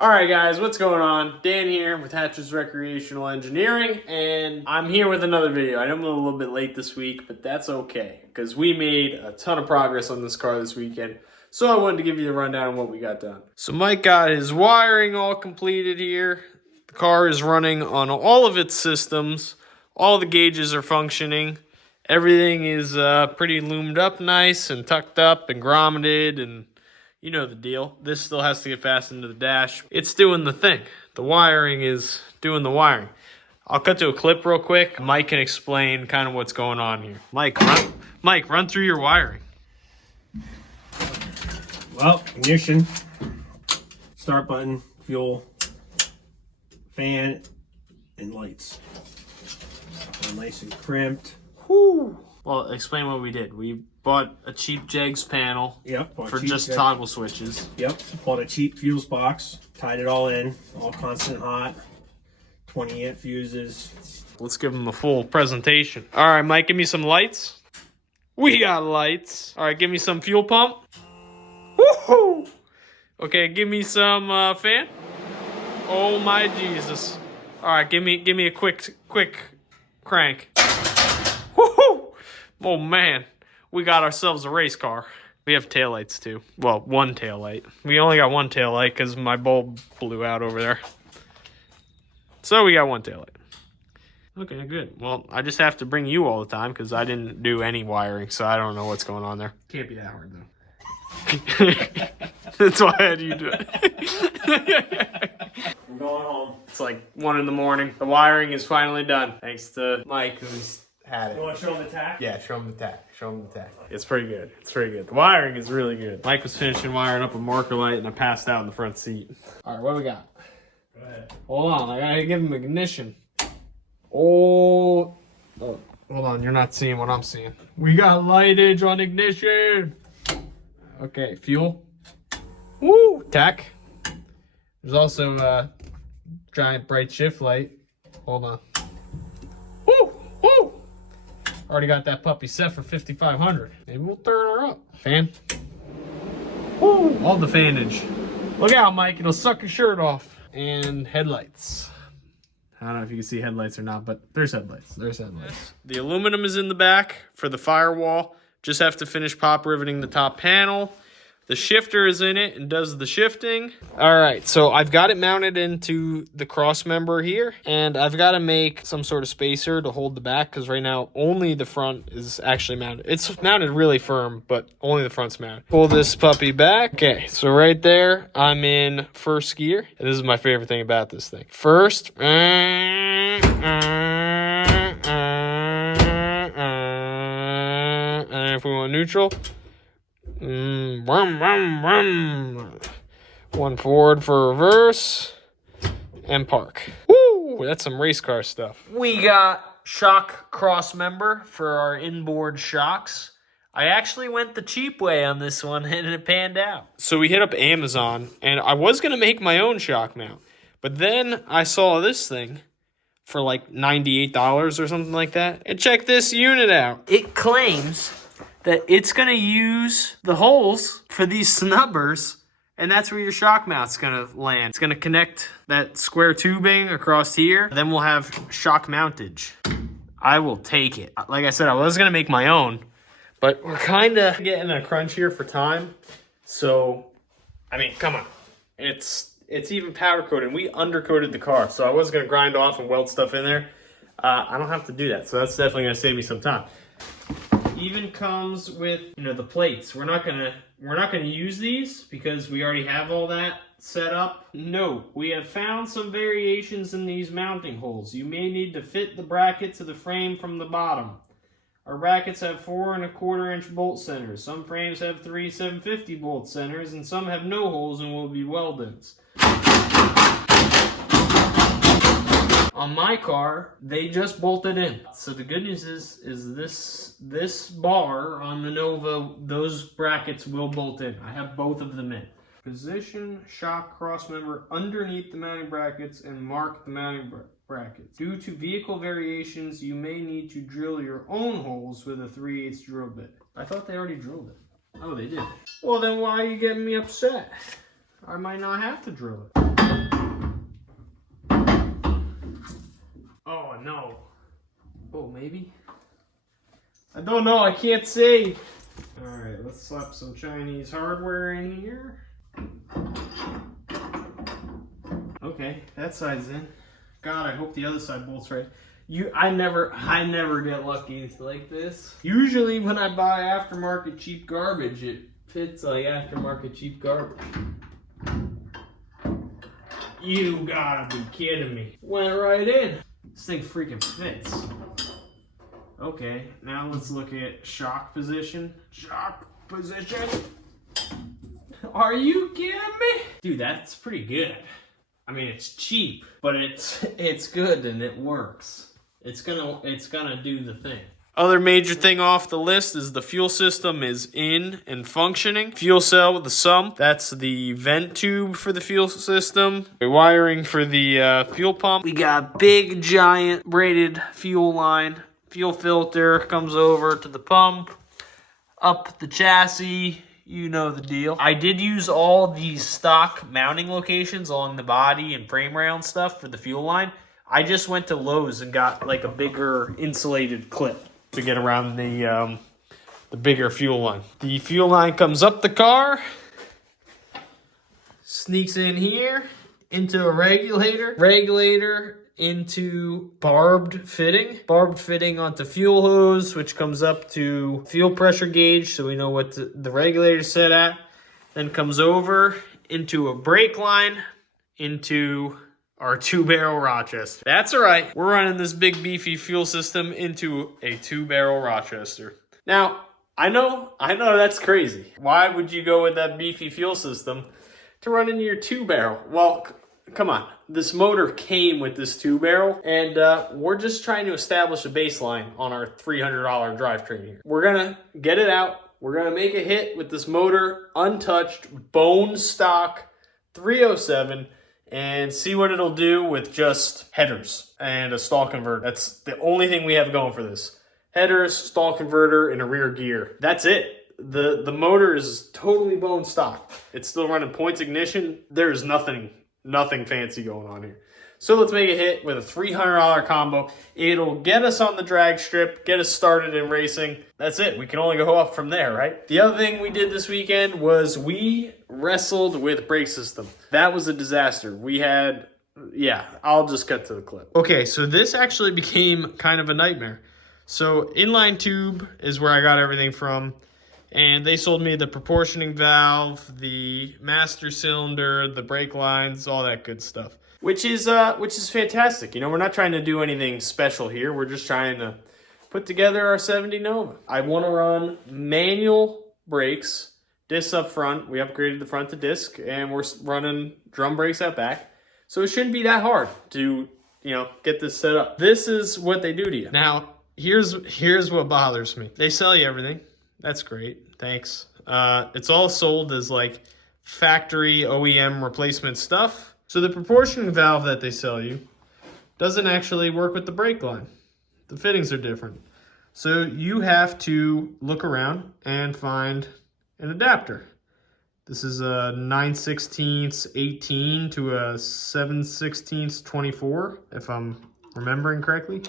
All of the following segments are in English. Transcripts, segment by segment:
Alright guys, what's going on? Dan here with Hatcher's Recreational Engineering, and I'm here with another video. I know I'm a little bit late this week, but that's okay, because we made a ton of progress on this car this weekend, so I wanted to give you the rundown on what we got done. So Mike got his wiring all completed here. The car is running on all of its systems. All the gauges are functioning. Everything is pretty loomed up nice and tucked up and grommeted and you know the deal. This still has to get fastened to the dash. It's doing the thing. The wiring is doing the wiring. I'll cut to a clip real quick. Mike can explain kind of what's going on here. Mike, run through your wiring. Well, ignition, start button, fuel, fan, and lights. All nice and crimped. Whew. Well, explain what we did. We bought a cheap Jegs panel for just toggle switches. Yep, bought a cheap fuse box, tied it all in, all constant hot, 20 amp fuses. Let's give them a full presentation. All right, Mike, give me some lights. We got lights. All right, give me some fuel pump. Woohoo! Okay, give me some fan. Oh my Jesus! All right, give me a quick crank. Woohoo! Oh man, we got ourselves a race car. We have taillights too. Well, one taillight. We only got one taillight because my bulb blew out over there. So we got one taillight. Okay, good. Well, I just have to bring you all the time because I didn't do any wiring, so I don't know what's going on there. Can't be that hard though. That's why I had you do it. I'm going home. It's like 1 in the morning. The wiring is finally done. Thanks to Mike, who's had it. You want to show them the tack? Yeah, show him the tack. Show him the tack. It's pretty good. It's pretty good. The wiring is really good. Mike was finishing wiring up a marker light, and I passed out in the front seat. All right, what do we got? Go ahead. Hold on. I gotta give him ignition. Oh, hold on. You're not seeing what I'm seeing. We got lightage on ignition. Okay, fuel. Woo! Tack. There's also a giant bright shift light. Hold on. Woo! Woo! Already got that puppy set for $5,500. Maybe we'll turn her up. Fan. Woo! All the fanage. Look out, Mike. It'll suck your shirt off. And headlights. I don't know if you can see headlights or not, but there's headlights. There's headlights. The aluminum is in the back for the firewall. Just have to finish pop riveting the top panel. The shifter is in it and does the shifting. All right, so I've got it mounted into the cross member here, and I've got to make some sort of spacer to hold the back because right now only the front is actually mounted. It's mounted really firm, but only the front's mounted. Pull this puppy back. Okay, so right there, I'm in first gear. And this is my favorite thing about this thing. First, and if we want neutral, one forward for reverse and park. Woo! That's some race car stuff. We got shock cross member for our inboard shocks. I actually went the cheap way on this one and it panned out. So we hit up Amazon and I was going to make my own shock mount, but then I saw this thing for like $98 or something like that. And check this unit out. It claims that it's going to use the holes for these snubbers, and that's where your shock mount's going to land. It's going to connect that square tubing across here. Then we'll have shock mountage. I will take it. Like I said, I was going to make my own, but we're kind of getting a crunch here for time. So, I mean, come on. It's even powder coated. We undercoated the car, so I was going to grind off and weld stuff in there. I don't have to do that, so that's definitely going to save me some time. Even comes with, you know, the plates. We're not gonna use these because we already have all that set up. No, we have found some variations in these mounting holes. You may need to fit the bracket to the frame from the bottom. Our brackets have 4 1/4 inch bolt centers. Some frames have 3 750 bolt centers, and some have no holes and will be welded. On my car, they just bolted in. So the good news is this bar on the Nova, those brackets will bolt in. I have both of them in. Position shock cross member underneath the mounting brackets and mark the mounting brackets. Due to vehicle variations, you may need to drill your own holes with a 3/8 drill bit. I thought they already drilled it. Oh, they did. Well, then why are you getting me upset? I might not have to drill it. Oh, no. Oh, maybe? I don't know. I can't see. All right, let's slap some Chinese hardware in here. Okay, that side's in. God, I hope the other side bolts right. I never get lucky like this. Usually when I buy aftermarket cheap garbage, it fits like aftermarket cheap garbage. You gotta be kidding me. Went right in. This thing freaking fits. Okay, now let's look at shock position. Shock position. Are you kidding me? Dude, that's pretty good. I mean, it's cheap, but it's good and it works. It's gonna do the thing. Other major thing off the list is the fuel system is in and functioning. Fuel cell with the sump, that's the vent tube for the fuel system. The wiring for the fuel pump. We got big giant braided fuel line. Fuel filter comes over to the pump, up the chassis. You know the deal. I did use all these stock mounting locations along the body and frame rail and stuff for the fuel line. I just went to Lowe's and got like a bigger insulated clip to get around the bigger fuel line. The fuel line comes up the car, sneaks in here, into a regulator into barbed fitting onto fuel hose, which comes up to fuel pressure gauge, so we know what the regulator's set at. Then comes over into a brake line, into our 2-barrel Rochester. That's all right. We're running this big beefy fuel system into a 2-barrel Rochester. Now, I know that's crazy. Why would you go with that beefy fuel system to run into your 2-barrel? Well, come on. This motor came with this 2-barrel, and we're just trying to establish a baseline on our $300 drivetrain here. We're gonna get it out. We're gonna make a hit with this motor, untouched, bone stock 307, and see what it'll do with just headers and a stall converter. That's the only thing we have going for this. Headers, stall converter, and a rear gear. That's it. The motor is totally bone stock. It's still running points ignition. There's nothing fancy going on here. So let's make a hit with a $300 combo. It'll get us on the drag strip, get us started in racing. That's it. We can only go up from there, right? The other thing we did this weekend was we wrestled with brake system. That was a disaster. I'll just cut to the clip. Okay, so this actually became kind of a nightmare. So inline tube is where I got everything from. And they sold me the proportioning valve, the master cylinder, the brake lines, all that good stuff. Which is fantastic. You know, we're not trying to do anything special here. We're just trying to put together our 70 Nova. I want to run manual brakes, discs up front. We upgraded the front to disc, and we're running drum brakes out back. So it shouldn't be that hard to, get this set up. This is what they do to you. Now, here's what bothers me. They sell you everything. That's great. Thanks. It's all sold as like factory OEM replacement stuff. So the proportioning valve that they sell you doesn't actually work with the brake line. The fittings are different. So you have to look around and find an adapter. This is a 9/16 18 to a 7/16 24, if I'm remembering correctly.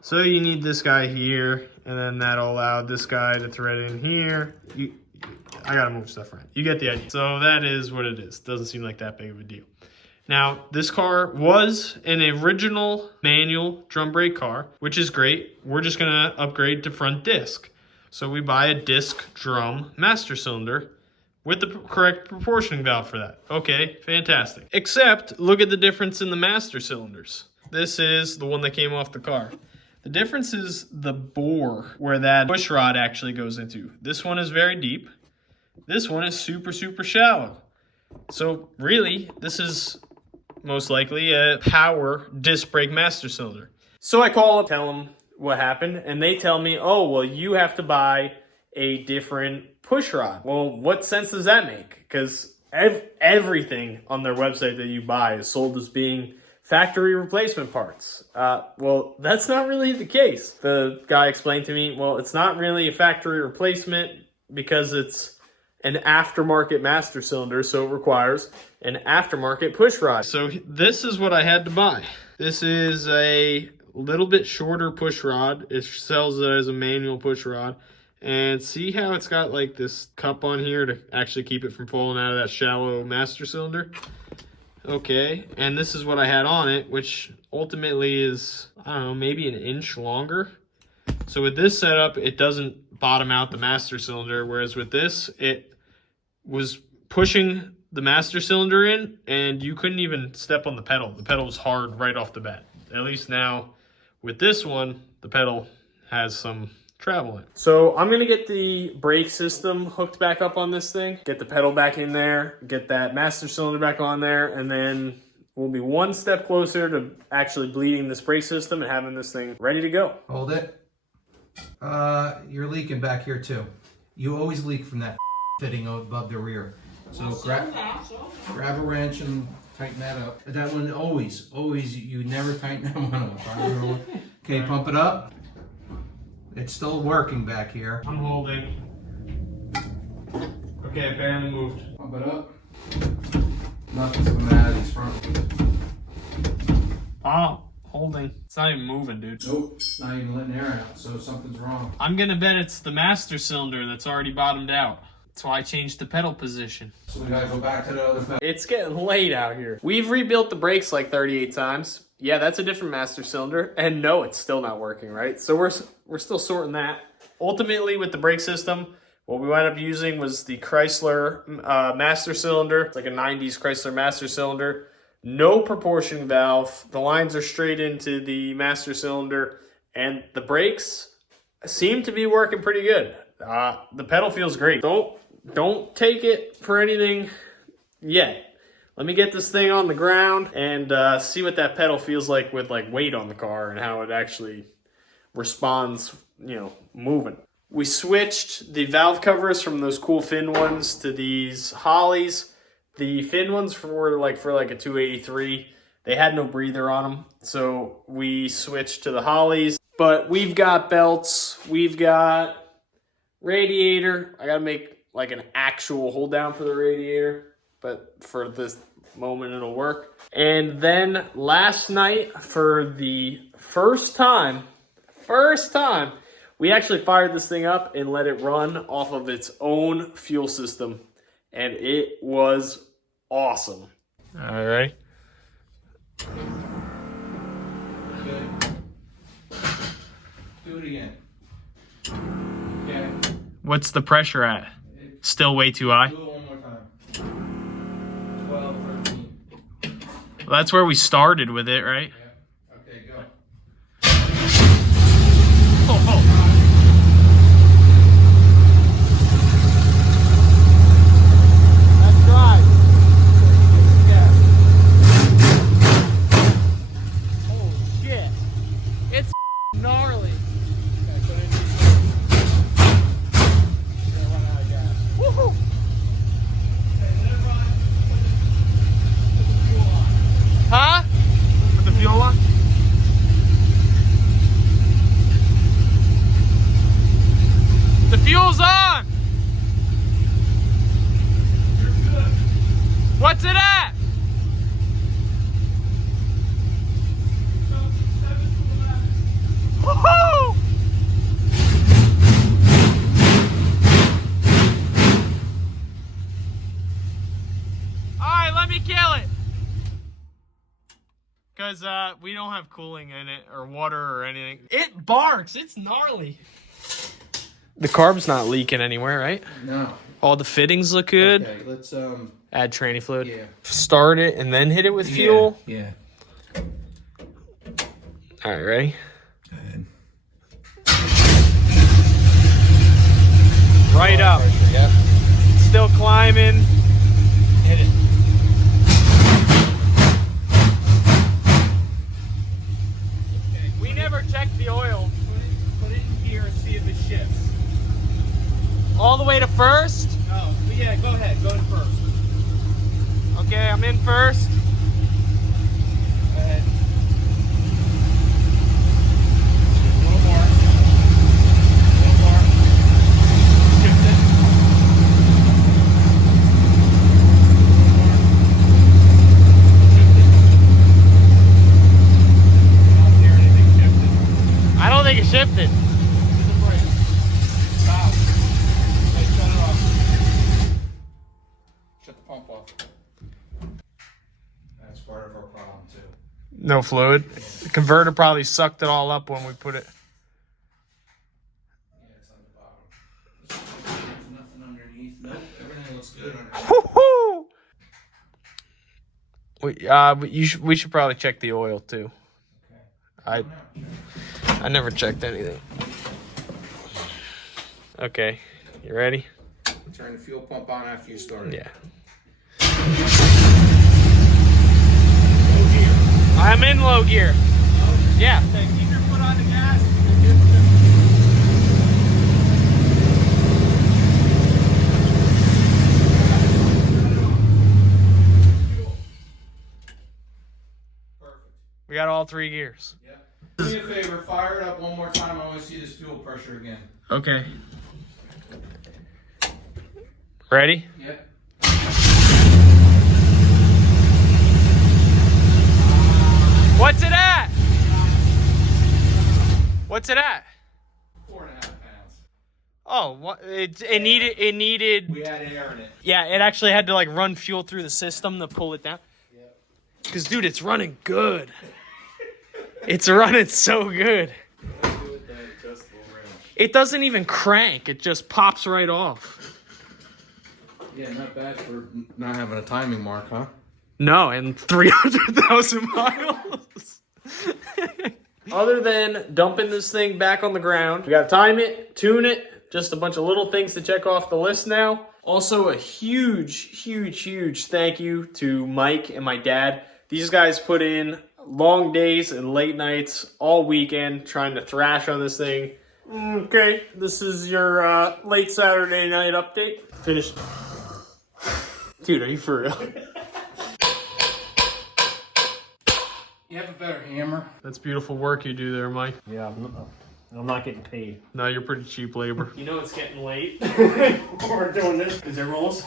So you need this guy here, and then that'll allow this guy to thread in here. I gotta move stuff around. You get the idea. So that is what it is. Doesn't seem like that big of a deal. Now, this car was an original manual drum brake car, which is great. We're just gonna upgrade to front disc. So we buy a disc drum master cylinder with the correct proportioning valve for that. Okay, fantastic. Except, look at the difference in the master cylinders. This is the one that came off the car. The difference is the bore where that push rod actually goes into. This one is very deep. This one is super, super shallow. So really, this is most likely a power disc brake master cylinder. So I call up, tell them what happened, and they tell me, oh, well, you have to buy a different push rod. Well, what sense does that make? Because everything on their website that you buy is sold as being factory replacement parts. Well, that's not really the case. The guy explained to me, well, it's not really a factory replacement because it's an aftermarket master cylinder, so it requires an aftermarket push rod. So this is what I had to buy. This is a little bit shorter push rod. It sells it as a manual push rod. And see how it's got like this cup on here to actually keep it from falling out of that shallow master cylinder? Okay, and this is what I had on it, which ultimately is, I don't know, maybe an inch longer. So with this setup, it doesn't bottom out the master cylinder, whereas with this, it was pushing the master cylinder in, and you couldn't even step on the pedal. The pedal was hard right off the bat. At least now, with this one, the pedal has some travel in. So I'm gonna get the brake system hooked back up on this thing, get the pedal back in there, get that master cylinder back on there, and then we'll be one step closer to actually bleeding this brake system and having this thing ready to go. Hold it. You're leaking back here too. You always leak from that fitting above the rear. So grab a wrench and tighten that up. That one always, you never tighten that one up. Okay, pump it up. It's still working back here. I'm holding. Okay, I barely moved. Pump it up. Nothing's coming out of these front wheels. Oh, holding. It's not even moving, dude. Nope, it's not even letting air out, so something's wrong. I'm gonna bet it's the master cylinder that's already bottomed out. That's why I changed the pedal position. So we gotta go back to the other pedal. It's getting late out here. We've rebuilt the brakes like 38 times. Yeah, that's a different master cylinder. And no, it's still not working, right? So we're still sorting that. Ultimately, with the brake system, what we wound up using was the Chrysler master cylinder. It's like a 90s Chrysler master cylinder. No proportion valve. The lines are straight into the master cylinder. And the brakes seem to be working pretty good. The pedal feels great. Don't take it for anything yet. Let me get this thing on the ground and see what that pedal feels like with like weight on the car and how it actually responds, you know, moving. We switched the valve covers from those cool fin ones to these Hollies. The fin ones for like a 283, they had no breather on them, so we switched to the Hollies. But we've got belts, we've got radiator. I gotta make like an actual hold down for the radiator, but for this moment it'll work. And then last night, for the first time, we actually fired this thing up and let it run off of its own fuel system, and it was awesome. All right. Good. Do it again. Okay. What's the pressure at? Still way too high? Do it one more time. 12, 13. Well, that's where we started with it, right? Yeah. Okay, go. Oh. That's right. Oh shit. It's gnarly. Woohoo! Huh? Put the fuel on? The fuel's on! You're good. What's it at? Woohoo! Alright, let me kill it! Because we don't have cooling in it, or water, or anything. It barks! It's gnarly! The carb's not leaking anywhere, right? No. All the fittings look good. Okay, let's Add tranny fluid. Yeah. Start it and then hit it with fuel. Yeah. Alright, ready? Go ahead. Right up. Yep. Still climbing. Hit it. We never checked the oil. Put it in here and see if it shifts. All the way to first? Oh, yeah, go ahead. Go in first. Okay, I'm in first. Go ahead. A little more. A little more. Shift it. part of our problem too. No fluid. The converter probably sucked it all up when we put it. Yeah, it's on the bottom. There's nothing underneath. Nope, everything looks good underneath. Woo-hoo! We should probably check the oil too. Okay. I never checked anything. Okay, you ready? Turn the fuel pump on after you start it. Yeah. I'm in low gear. Yeah. Okay, keep your foot on the gas. Perfect. We got all 3 gears. Yep. Do me a favor, fire it up one more time. I want to see this fuel pressure again. Okay. Ready? Yep. What's it at? What's it at? 4.5 pounds. Oh, what? It needed. We had air in it. Yeah, it actually had to like run fuel through the system to pull it down. Yep. Cause dude, it's running good. It's running so good. It doesn't even crank. It just pops right off. Yeah, not bad for not having a timing mark, huh? No, and 300,000 miles. Other than dumping this thing back on the ground, we gotta time it, tune it, just a bunch of little things to check off the list now. Also a huge thank you to Mike and my dad. These guys put in long days and late nights all weekend trying to thrash on this thing. Okay, this is your late Saturday night update. Finished. Dude, are you for real? You have a better hammer. That's beautiful work you do there, Mike. Yeah, I'm not getting paid. No, you're pretty cheap labor. You know it's getting late. We're doing this. Is there rules?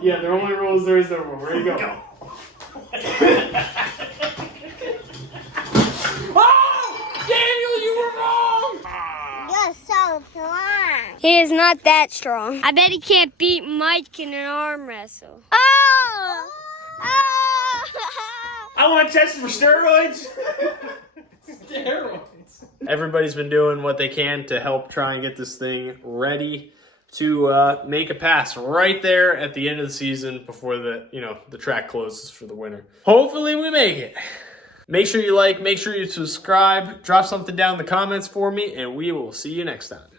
Yeah, the only rules there is no rule. Ready to go. Oh! Daniel, you were wrong! You're so strong. He is not that strong. I bet he can't beat Mike in an arm wrestle. Oh! Oh! I want to test for steroids. Steroids. Everybody's been doing what they can to help try and get this thing ready to make a pass right there at the end of the season before the track closes for the winter. Hopefully we make it. Make sure you like, make sure you subscribe, drop something down in the comments for me, and we will see you next time.